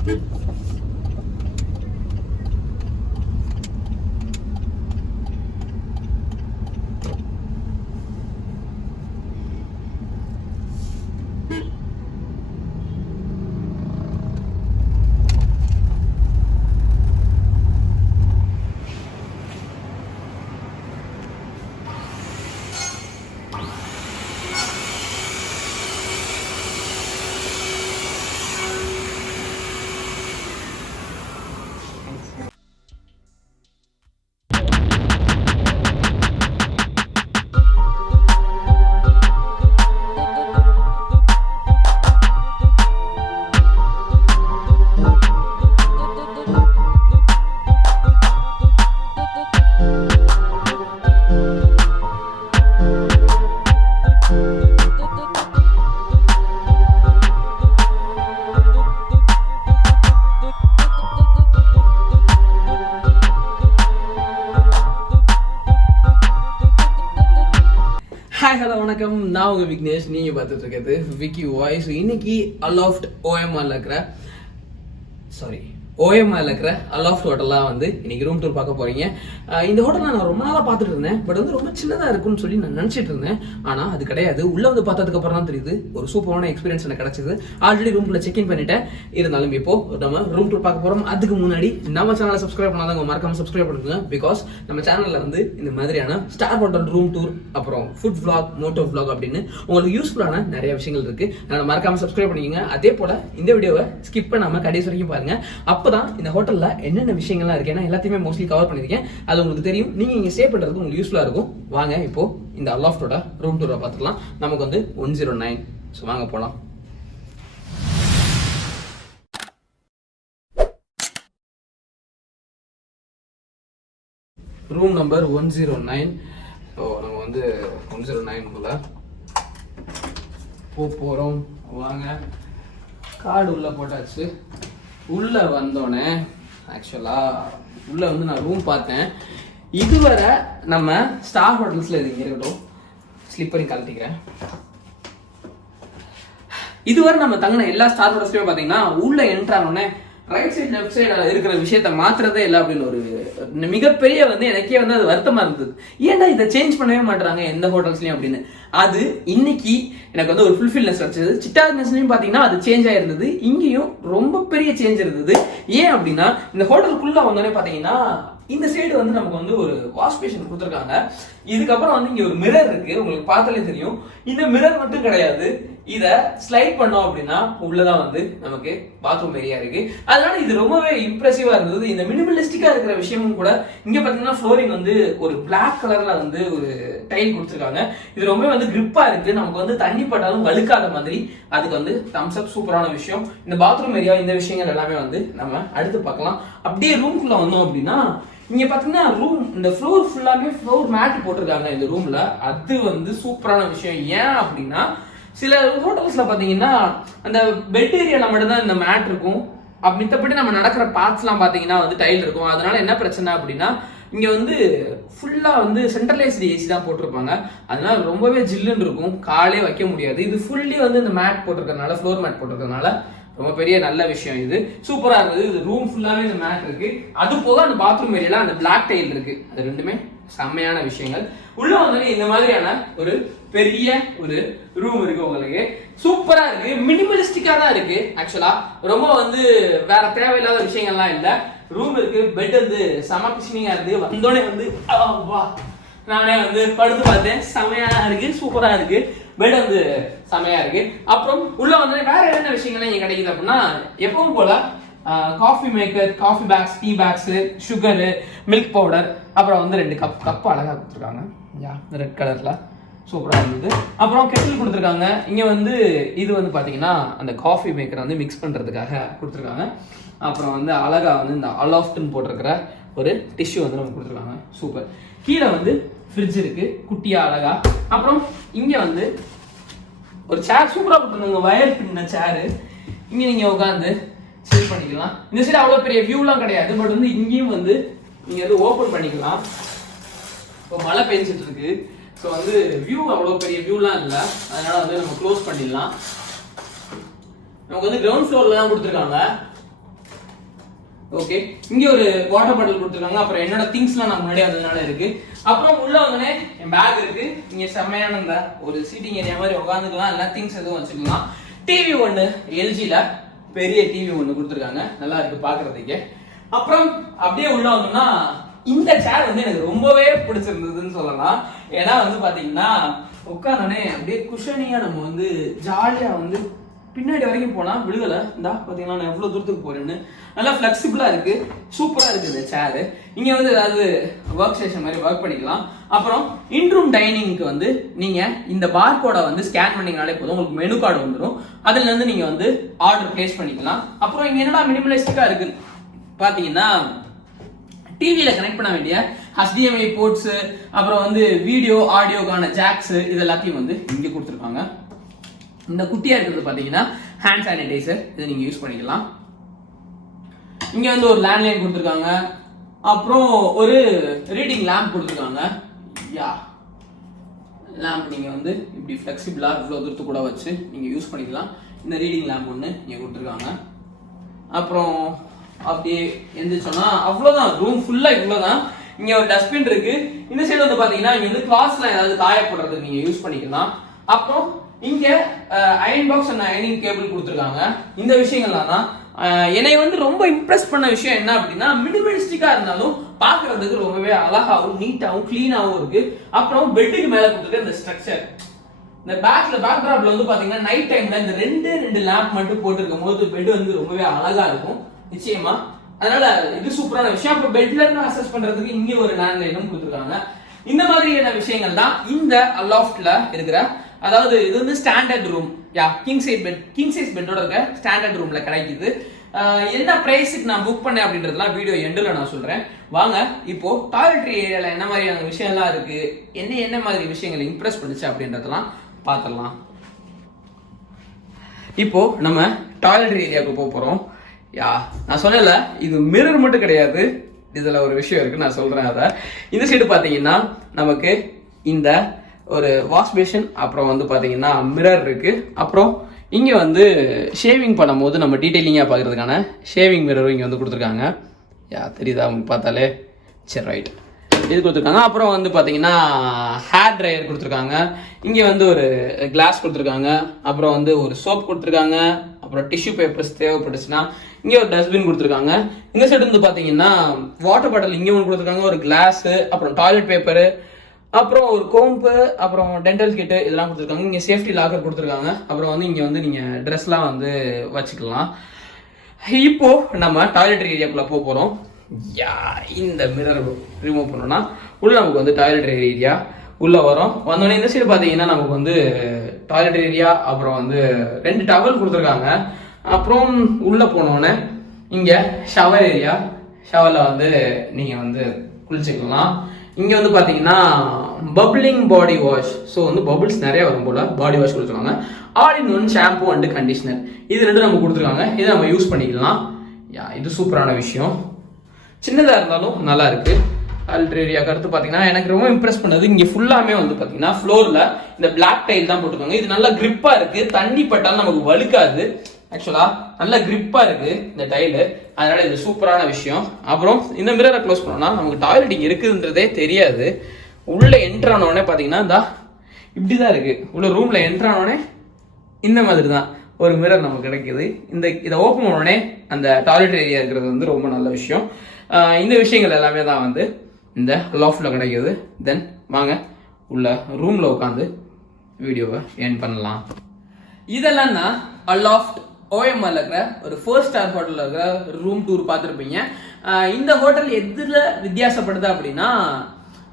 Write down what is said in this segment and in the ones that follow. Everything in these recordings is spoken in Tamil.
ஹாய் ஹலோ வணக்கம், நான் உங்க விக்னேஷ். நீங்க பார்த்துட்டு இருக்கிறது விக்கி வாய்ஸ். இன்னைக்கு அலாஃப்ட் ஓஎம்ஆர்ல இருக்கிற அலாஃப்ட் ஹோட்டல்லாம் வந்து இன்னைக்கு ரூம் டூர் பார்க்க போறீங்க. இந்த ஹோட்டல் நான் ரொம்ப நாளா பார்த்துட்டு இருந்தேன். பட் வந்து ரொம்ப சின்னதா இருக்குன்னு சொல்லி நான் நினைச்சிட்டு இருந்தேன். ஆனா அது கிடையாது. உள்ள வந்து பார்த்ததுக்கு அப்புறம் தான் தெரியுது ஒரு சூப்பரான எக்ஸ்பீரியன்ஸ் எனக்கு கிடைச்சது. ஆல்ரெடி ரூம்ல செக் இன் பண்ணிட்டேன். இருந்தாலும் இப்போ நம்ம ரூம் டூர் பார்க்க போறோம். அதுக்கு முன்னாடி நம்ம சேனலை சப்ஸ்கிரைப் பண்ணாதவங்க மறக்காம சப்ஸ்கிரைப் பண்ணுங்க. பிகாஸ் நம்ம சேனல்ல வந்து இந்த மாதிரியான ஸ்டார் ஹோட்டல் ரூம் டூர், அப்புறம் ஃபுட் vlog, மோட்டோ vlog அப்படின்னு உங்களுக்கு யூஸ்ஃபுல்லான நிறைய விஷயங்கள் இருக்கு. அதனால மறக்காம சப்ஸ்கிரைப் பண்ணிக்கங்க. அதே போல இந்த வீடியோவை ஸ்கிப் பண்ணாம கடைசி வரைக்கும் பாருங்க. அப்பதான் இந்த ஹோட்டல்ல என்னென்ன விஷயங்கள்லாம் இருக்கு, ஏன்னா எல்லாத்தையுமே மோஸ்ட்லி கவர் பண்ணிருக்கேன், அது உங்களுக்கு தெரியும். நீங்க இங்க ஸ்டே பண்றதுக்கு உங்களுக்கு யூஸ்ஃபுல்லா இருக்கும். வாங்க இப்போ இந்த அலாஃப்டோட ரூம் டூரை பார்த்துக்கலாம். நமக்கு வந்து 109. ஸோ வாங்க போலாம். Room number 109. ஸோ நம்ம வந்து 109 போறோம். வாங்க, கார்டு உள்ள போட்டாச்சு. உள்ள வந்தோடனே ஆக்சுவலா உள்ள வந்து நான் ரூம் பார்த்தேன். இதுவரை நம்ம ஸ்டார் ஹோட்டல்ஸ்ல இது இருக்கட்டும், ஸ்லிப்பரையும் கழட்டிக்கிறேன். இதுவரை நம்ம தங்கின எல்லா ஸ்டார் ஹோட்டல்ஸ்லயும் பாத்தீங்கன்னா உள்ள என்ட்ரு ஆனோடனே ரைட் சைடு லெஃப்ட் சைடு இருக்கிற விஷயத்த மாத்திரதே இல்லை அப்படின்னு ஒரு மிகப்பெரிய வந்து எனக்கே வந்து அது வருத்தமா இருந்தது. ஏன்டா இதை சேஞ்ச் பண்ணவே மாட்டாங்க எந்த ஹோட்டல்ஸ்லயும் அப்படின்னு. அது இன்னைக்கு எனக்கு வந்து ஒரு ஃபுல்ஃபில்னஸ் கிடைச்சது. சிட்டாஸ்லயும் பாத்தீங்கன்னா அது சேஞ்ச் ஆயிருந்தது. இங்கேயும் ரொம்ப பெரிய சேஞ்ச் இருந்தது. ஏன் அப்படின்னா இந்த ஹோட்டலுக்குள்ள வந்தோடனே பாத்தீங்கன்னா இந்த சைடு வந்து நமக்கு வந்து ஒரு வாஷ் பேஷன் கொடுத்துருக்காங்க. இதுக்கப்புறம் வந்து இங்க ஒரு மிரர் இருக்கு, உங்களுக்கு பார்த்தாலே தெரியும். இந்த மிரர் மட்டும் கிடையாது, இத ஸ்லைட் பண்ணோம் அப்படின்னா உள்ளதான் வந்து நமக்கு பாத்ரூம் ஏரியா இருக்கு. அதனால இது ரொம்பவே இம்ப்ரெசிவா இருந்தது. இந்த மினிமலிஸ்டிக்கா இருக்கிற விஷயமும் கூட. இங்க பாத்தீங்கன்னா ஃப்ளோரிங் வந்து ஒரு பிளாக் கலர்ல வந்து ஒரு டைல் கொடுத்துருக்காங்க. இது ரொம்ப வந்து கிரிப்பா இருக்கு. நமக்கு வந்து தண்ணி பட்டாலும் வழுக்காத மாதிரி. அதுக்கு வந்து தம்ஸ் அப், சூப்பரான விஷயம். இந்த பாத்ரூம் ஏரியா, இந்த விஷயங்கள் எல்லாமே வந்து நம்ம அடுத்து பார்க்கலாம். அப்படியே ரூம்குள்ள வந்தோம் அப்படின்னா இங்க பாத்தீங்கன்னா ரூம் இந்த ஃப்ளோர் ஃபுல்லாமே ஃப்ளோர் மேட் போட்டிருக்காங்க இந்த ரூம்ல. அது வந்து சூப்பரான விஷயம். ஏன் அப்படின்னா சில ஹோட்டல்ஸ்ல பாத்தீங்கன்னா அந்த பெட் ஏரியால மட்டும்தான் இந்த மேட் இருக்கும். மித்தபடி நம்ம நடக்கிற பார்ட்ஸ் எல்லாம் பாத்தீங்கன்னா வந்து டைல் இருக்கும். அதனால என்ன பிரச்சனை அப்படின்னா இங்க வந்து ஃபுல்லா வந்து சென்ட்ரலைஸ்டு ஏசி தான் போட்டிருப்பாங்க. அதனால ரொம்பவே ஜில்லுன்னு இருக்கும், காலே வைக்க முடியாது. இது ஃபுல்லி வந்து இந்த மேட் போட்டிருக்கறதுனால, ஃப்ளோர் மேட் போட்டிருக்கறதுனால ரொம்ப பெரிய நல்ல விஷயம். இது சூப்பரா இருந்தது. இது ரூம் ஃபுல்லாவே இந்த மேட் இருக்கு. அது போக அந்த பாத்ரூம் ஏரியால அந்த பிளாக் டைல் இருக்கு. அது ரெண்டுமே செம்மையான விஷயங்கள். உள்ள வந்து இந்த மாதிரியான ஒரு பெரிய ஒரு ரூம் இருக்கு. உங்களுக்கு சூப்பரா இருக்கு, மினிமலிஸ்டிக்கா தான் இருக்கு. ஆக்சுவலா ரொம்ப வந்து வேற தேவையில்லாத விஷயங்கள்லாம் இல்ல. ரூம் இருக்கு, பெட் வந்து செம கிச்சனிங்கா இருக்கு. வந்தோடனே வந்து நானே வந்து படுத்து பார்த்தேன், செமையா இருக்கு, சூப்பரா இருக்கு. பெட் வந்து செமையா இருக்கு. அப்புறம் உள்ள வந்து வேற என்னென்ன விஷயங்கள்லாம் இங்க கிடைக்குது அப்படின்னா எப்பவும் போல coffee maker, coffee bags, tea bags, sugar, milk powder, அப்புறம் வந்து 2 கப் அழகா கொடுத்துருக்காங்க. ரெட் கலர்ல சூப்பரா இருந்தது. அப்புறம் கெட்டில் கொடுத்துருக்காங்க. இங்க வந்து இது வந்து பாத்தீங்கன்னா அந்த காஃபி மேக்கரை வந்து மிக்ஸ் பண்றதுக்காக கொடுத்துருக்காங்க. அப்புறம் வந்து அழகா வந்து இந்த அலாஃப்ட்னு போட்டிருக்கிற ஒரு டிஷ்யூ வந்து நம்ம கொடுத்துருக்காங்க. சூப்பர். கீழே வந்து ஃப்ரிட்ஜ் இருக்கு, குட்டியா அழகா. அப்புறம் இங்க வந்து ஒரு சேர் சூப்பரா கொடுத்துருக்காங்க, வயர் பின்ன சேரு. இங்க நீங்க உட்காந்து சில் பண்ணிக்கலாம். இந்த சைடு அவ்வளவு பெரிய வியூலாம் கிடையாது. பட் வந்து இங்கேயும் வந்து நீங்க வந்து ஓபன் பண்ணிக்கலாம். இப்போ மழை பெஞ்சிட்டு இருக்கு. ஸோ வந்து வியூ அவ்வளோ பெரிய வியூலாம் இல்லை. அதனால வந்து நம்ம க்ளோஸ் பண்ணிடலாம். நமக்கு வந்து கிரவுண்ட் ஃப்ளோர்ல தான் கொடுத்துருக்காங்க. ஓகே, இங்க ஒரு வாட்டர் பாட்டில் கொடுத்துருக்காங்க. அப்புறம் என்னோட திங்ஸ்லாம் நான் முன்னாடியே வந்ததுனால இருக்கு. அப்புறம் உள்ள வந்தோடனே என் பேக் இருக்கு. இங்க செம்மையான ஒரு சீட்டிங் ஏரியா மாதிரி உட்காந்துக்கலாம், எல்லா திங்ஸ் எதுவும் வச்சுக்கலாம். டிவி ஒன்று எல்ஜில பெரிய டிவி ஒன்று கொடுத்துருக்காங்க, நல்லா இருக்கு பாக்குறதுக்கு. அப்புறம் அப்படியே உள்ள வந்தோம்னா இந்த சேர் வந்து எனக்கு ரொம்பவே பிடிச்சிருந்ததுன்னு சொல்லலாம். ஏன்னா வந்து பாத்தீங்கன்னா உட்காந்தோடனே அப்படியே குஷனியா நம்ம வந்து ஜாலியா வந்து பின்னாடி வரைக்கும் போனா விழுகல. இந்தா பாத்தீங்கன்னா நான் எவ்வளவு தூரத்துக்கு போறேன்னு நல்லா பிளெக்சிபிளா இருக்கு, சூப்பரா இருக்கு இந்த சேரு. இங்க வந்து ஏதாவது ஒர்க் ஸ்டேஷன் மாதிரி ஒர்க் பண்ணிக்கலாம். அப்புறம் இன்ரூம் டைனிங்க்கு வந்து நீங்க இந்த பார் கோடை வந்து ஸ்கேன் பண்ணீங்கனாலே போதும், உங்களுக்கு மெனு கார்டு வந்துடும். அதுல இருந்து நீங்க வந்து ஆர்டர் பிளேஸ் பண்ணிக்கலாம். அப்புறம் இங்க என்னடா மினிமலிஸ்டிக்கா இருக்கு பாத்தீங்கன்னா, டிவியில கனெக்ட் பண்ண வேண்டிய HDMI போர்ட்ஸ், அப்புறம் வந்து வீடியோ ஆடியோக்கான ஜாக்ஸ், இது எல்லாத்தையும் வந்து இங்க கொடுத்துருக்காங்க. இந்த குட்டியா இருக்கிறது பாத்தீங்கன்னா ஹேண்ட் சானிடைசர், இதை நீங்க யூஸ் பண்ணிக்கலாம். இங்க வந்து ஒரு லேண்ட்லைன் கொடுத்துருக்காங்க. அப்புறம் ஒரு ரீடிங் லேம்ப் கொடுத்துருக்காங்க. யா, லேம்ப் நீங்க வந்து இப்படி ஃபிளெக்சிபிளா இவ்வளவு தூரத்து கூட வச்சு நீங்க யூஸ் பண்ணிக்கலாம். இந்த ரீடிங் லேம்ப் ஒன்று இங்க கொடுத்துருக்காங்க. அப்புறம் அப்படியே எந்திரிச்சோம்னா அவ்வளவுதான், ரூம் ஃபுல்லா இவ்வளவுதான். இங்க ஒரு டஸ்ட்பின் இருக்கு. இந்த சைடு வந்து பாத்தீங்கன்னா இங்க வந்து கிளாத்ஸ்லாம் ஏதாவது காய போடுறதுக்கு நீங்க யூஸ் பண்ணிக்கலாம். அப்புறம் இங்க அயன் பாக்ஸ் அண்ட் அயனிங் கேபிள் கொடுத்துருக்காங்க. இந்த விஷயங்கள்லாம் தான் என்னை வந்து ரொம்ப இம்ப்ரெஸ் பண்ண விஷயம் என்ன அப்படின்னா, மினிமலிஸ்டிக்கா இருந்தாலும் பாக்குறதுக்கு ரொம்பவே அழகாவும் நீட்டாவும் கிளீனாவும் இருக்கு. அப்புறம் பெட்டுக்கு மேல கொடுத்துருக்க இந்த ஸ்ட்ரக்சர், இந்த பேக் டிராப்ல வந்து பாத்தீங்கன்னா நைட் டைம்ல இந்த ரெண்டு லேம்ப் மட்டும் போட்டுருக்கும் போது பெட் வந்து ரொம்பவே அழகா இருக்கும் நிச்சயமா. அதனால இது சூப்பரான விஷயம். அப்புறம் பெட்ல இருந்து அசஸ் பண்றதுக்கு இங்க ஒரு லேண்ட்லைனும் கொடுத்துருக்காங்க. இந்த மாதிரியான விஷயங்கள் தான் இந்த அலாஃப்ட்ல இருக்கிற, அதாவது இது வந்து ஸ்டாண்டர்ட் ரூம். யா, கிங் சைஸ் பெட்டோட இருக்க ஸ்டாண்டர்ட் ரூம்ல கிடைக்குது. என்ன பிரைஸுக்கு நான் புக் பண்ணேன் அப்படின்றதுலாம் வீடியோ எண்டில் நான் சொல்றேன். வாங்க இப்போ டாய்லெட்ரி ஏரியால என்ன மாதிரியான விஷயம்லாம் இருக்கு, என்ன மாதிரி விஷயங்களை இம்ப்ரெஸ் பண்ணுச்சு அப்படின்றதெல்லாம் பார்த்துடலாம். இப்போ நம்ம டாய்லெட்ரி ஏரியாவுக்கு போறோம். யா, நான் சொல்லல, இது மிரர் மட்டும் கிடையாது, இதுல ஒரு விஷயம் இருக்கு, நான் சொல்றேன் அதை. இந்த சைடு பாத்தீங்கன்னா நமக்கு இந்த ஒரு வாஷ் பேஷன், அப்புறம் வந்து பாத்தீங்கன்னா மிரர் இருக்கு. அப்புறம் இங்க வந்து ஷேவிங் பண்ணும்போது நம்ம டீடைலிங்கா பாக்குறதுக்கான ஷேவிங் மிரரும் இங்க வந்து கொடுத்துருக்காங்க. யா, தெரியுதா உங்களுக்கு பார்த்தாலே? சரி, ரைட், இது கொடுத்துருக்காங்க. அப்புறம் வந்து பாத்தீங்கன்னா ஹேர் ட்ரையர் கொடுத்துருக்காங்க. இங்க வந்து ஒரு கிளாஸ் கொடுத்துருக்காங்க. அப்புறம் வந்து ஒரு சோப் கொடுத்துருக்காங்க. அப்புறம் டிஷ்யூ பேப்பர்ஸ் தேவைப்பட்டுச்சுன்னா இங்க ஒரு டஸ்ட்பின் கொடுத்துருக்காங்க. இந்த சைடு வந்து பாத்தீங்கன்னா வாட்டர் பாட்டில் இங்க ஒன்று கொடுத்துருக்காங்க, ஒரு கிளாஸ், அப்புறம் டாய்லெட் பேப்பரு, அப்புறம் ஒரு கோம்பு, அப்புறம் டென்டல் கிட்டு, இதெல்லாம் கொடுத்துருக்காங்க. இங்க சேஃப்டி லாக்கர் கொடுத்துருக்காங்க. அப்புறம் வந்து இங்க வந்து நீங்க ட்ரெஸ்லாம் வந்து வச்சுக்கலாம். இப்போ நம்ம டாய்லெட்ரி ஏரியாக்குள்ள போறோம். யா, இந்த மிரர் ரிமூவ் பண்ணோம்னா உள்ள நமக்கு வந்து டாய்லெட்ரி ஏரியா உள்ள வரும். வந்தோடனே இந்த சைடு பாத்தீங்கன்னா நமக்கு வந்து டாய்லெட் ஏரியா, அப்புறம் வந்து 2 டவல் கொடுத்துருக்காங்க. அப்புறம் உள்ள போனோடனே இங்க ஷவர் ஏரியா, ஷவர்ல வந்து நீங்க வந்து குளிச்சுக்கலாம். இங்க வந்து பாத்தீங்கன்னா பப்ளிங் பாடி வாஷ், ஸோ வந்து பபிள்ஸ் நிறைய வரும் போல பாடி வாஷ் கொடுத்துருக்காங்க. All in one shampoo and conditioner, இது 2 நம்ம கொடுத்துருக்காங்க. இதை நம்ம யூஸ் பண்ணிக்கலாம். யா, இது சூப்பரான விஷயம். சின்னதா இருந்தாலும் நல்லா இருக்கு. டாய்லெட் ஏரியாவுக்கு அடுத்து பாத்தீங்கன்னா எனக்கு ரொம்ப இம்ப்ரெஸ் பண்ணது, இங்க ஃபுல்லாமே வந்து பாத்தீங்கன்னா ஃப்ளோர்ல இந்த பிளாக் டைல் தான் போட்டுருக்காங்க. இது நல்லா கிரிப்பா இருக்கு, தண்ணி பட்டாலும் நமக்கு வழுக்காது. ஆக்சுவலா நல்ல கிரிப்பா இருக்கு இந்த டைலு, அதனால இது சூப்பரான விஷயம். அப்புறம் இந்த மிரரை க்ளோஸ் பண்ணோம்னா நமக்கு டாய்லெட் இங்க இருக்குதுன்றதே தெரியாது. உள்ள என்ட்ரு ஆனோடனே பாத்தீங்கன்னா இந்த இப்படிதான் இருக்கு. உள்ள ரூம்ல என்ட்ரு ஆனோடனே இந்த மாதிரி தான் ஒரு மிரர் நமக்கு கிடைக்குது. இதை ஓப்பன் பண்ணோடனே அந்த டாய்லெட் ஏரியா இருக்கிறது வந்து ரொம்ப நல்ல விஷயம். இந்த விஷயங்கள் எல்லாமே தான் வந்து இந்த லாஃப்ட்ல கிடைக்குது. தென் வாங்க உள்ள ரூம்ல உட்காந்து வீடியோவை எண்ட் பண்ணலாம். இதெல்லாம் தான் அலாஃப்ட் OMR இருக்கிற ஒரு 4 ஸ்டார் ஹோட்டல்ல இருக்கிற ரூம் டூர் பார்த்துருப்பீங்க. இந்த ஹோட்டல் எதுல வித்தியாசப்படுது அப்படின்னா,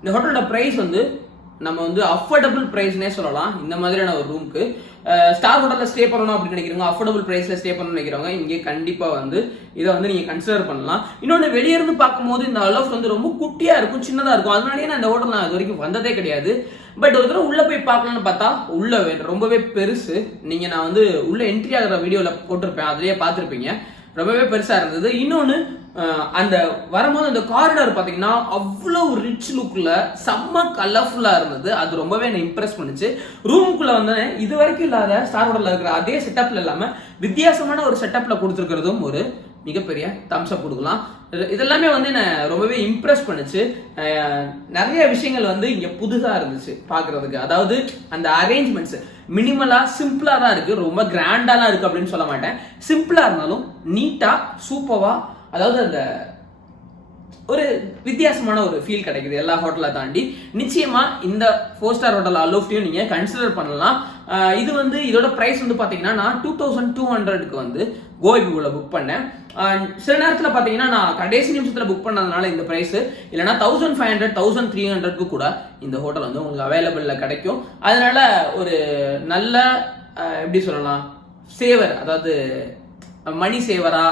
இந்த ஹோட்டலோட பிரைஸ் வந்து நம்ம வந்து அஃபோர்டபுள் பிரைஸ்னே சொல்லலாம். இந்த மாதிரியான ஒரு ரூமுக்கு ஸ்டார் ஹோட்டல்ல ஸ்டே பண்ணணும் அப்படின்னு நினைக்கிறவங்க, அஃபோர்டபுள் பிரைஸ்ல ஸ்டே பண்ணணும்னு நினைக்கிறவங்க இங்கே கண்டிப்பா வந்து இதை வந்து நீங்க கன்சிடர் பண்ணலாம். இன்னொன்று, வெளியே இருந்து பார்க்கும்போது இந்த அலாஃப்ட் வந்து ரொம்ப குட்டியா இருக்கும், சின்னதா இருக்கும். அதனாலேயே நான் இந்த ஹோட்டல் நான் இது வரைக்கும் வந்ததே கிடையாது. பட் ஒரு தடவை உள்ள போய் பார்க்கலாம்னு பார்த்தா உள்ள ரொம்பவே பெருசு. நீங்க நான் வந்து உள்ள என்ட்ரி ஆகிற வீடியோல போட்டிருப்பேன், அதுலயே பார்த்துருப்பீங்க. ரொம்பவே பெருசா இருந்தது. இன்னொன்னு, அந்த வரும்போது அந்த காரிடார் பாத்தீங்கன்னா அவ்வளவு ரிச் லுக்ல செம்ம கலர்ஃபுல்லா இருந்தது. அது ரொம்பவே என்ன இம்ப்ரெஸ் பண்ணுச்சு. ரூமுக்குள்ள வந்து இது வரைக்கும் இல்லாத ஸ்டார் ஹோட்டல்ல இருக்கிற அதே செட்டப்ல இல்லாம வித்தியாசமான ஒரு செட்டப்ல கொடுத்துருக்கிறதும் ஒரு மிகப்பெரிய தம்ஸ் அப் கொடுக்கலாம். இதெல்லாமே வந்து என்ன ரொம்பவே இம்ப்ரெஸ் பண்ணுச்சு. நிறைய விஷயங்கள் வந்து இங்க புதுசா இருந்துச்சு பாக்குறதுக்கு. அதாவது அந்த அரேஞ்ச்மெண்ட்ஸ் மினிமலா சிம்பிளா தான் இருக்கு, ரொம்ப கிராண்டாலாம் இருக்கு அப்படின்னு சொல்ல மாட்டேன். சிம்பிளா இருந்தாலும் நீட்டா சூப்பரா, அதாவது அந்த ஒரு வித்தியாசமான ஒரு ஃபீல் கிடைக்குது எல்லா ஹோட்டலை தாண்டி. நிச்சயமா இந்த 4 ஸ்டார் ஹோட்டல் அலோஃப்டையும் நீங்க கன்சிடர் பண்ணலாம். இது வந்து இதோட பிரைஸ் வந்து பாத்தீங்கன்னா நான் 2200க்கு வந்து கோபிபுல புக் பண்ணேன். சில நேரத்தில் பாத்தீங்கன்னா நான் கடைசி நிமிஷத்துல புக் பண்ணதுனால இந்த பிரைஸ், இல்லைன்னா 1500 1300க்கு கூட இந்த ஹோட்டல் வந்து உங்களுக்கு அவைலபிள்ல கிடைக்கும். அதனால ஒரு நல்ல எப்படி சொல்லலாம், சேவர், அதாவது மணி சேவரா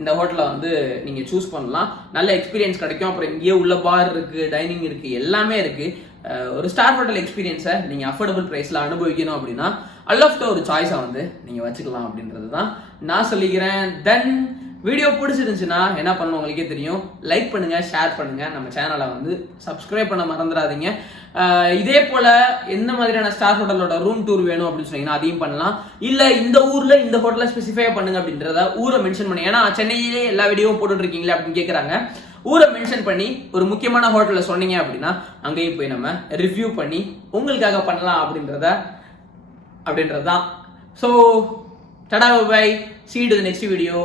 இந்த ஹோட்டலை வந்து நீங்க சூஸ் பண்ணலாம். நல்ல எக்ஸ்பீரியன்ஸ் கிடைக்கும். அப்புறம் இங்கேயே உள்ள பார் இருக்கு, டைனிங் இருக்கு, எல்லாமே இருக்கு. ஒரு ஸ்டார் ஹோட்டல் எக்ஸ்பீரியன்ஸை நீங்க அஃபோர்டபுள் பிரைஸ்ல அனுபவிக்கணும் அப்படின்னா அலோஃப்டா ஒரு சாய்ஸா வந்து நீங்க வச்சுக்கலாம் அப்படின்றது தான் நான் சொல்லிக்கிறேன். தென் வீடியோ பிடிச்சிருந்துச்சுன்னா என்ன பண்ணணும் உங்களுக்கே தெரியும். லைக் பண்ணுங்க, ஷேர் பண்ணுங்க, நம்ம சேனலை வந்து சப்ஸ்கிரைப் பண்ண மறந்துடாதீங்க. இதே போல எந்த மாதிரியான ஸ்டார் ஹோட்டலோட ரூம் டூர் வேணும் அப்படின்னு சொன்னீங்கன்னா அதையும் பண்ணலாம். இல்ல இந்த ஊர்ல இந்த ஹோட்டலை ஸ்பெசிஃபை பண்ணுங்க அப்படின்றத ஊரை மென்ஷன் பண்ணி, ஏன்னா சென்னையிலே எல்லா வீடியோவும் போட்டுட்டு இருக்கீங்களே அப்படின்னு கேட்கறாங்க. ஊரை மென்ஷன் பண்ணி ஒரு முக்கியமான ஹோட்டல்ல சொன்னீங்க அப்படின்னா அங்கேயும் போய் நம்ம ரிவ்யூ பண்ணி உங்களுக்காக பண்ணலாம் அப்படின்றதுதான். ஸோ டடா by, see you to the next video.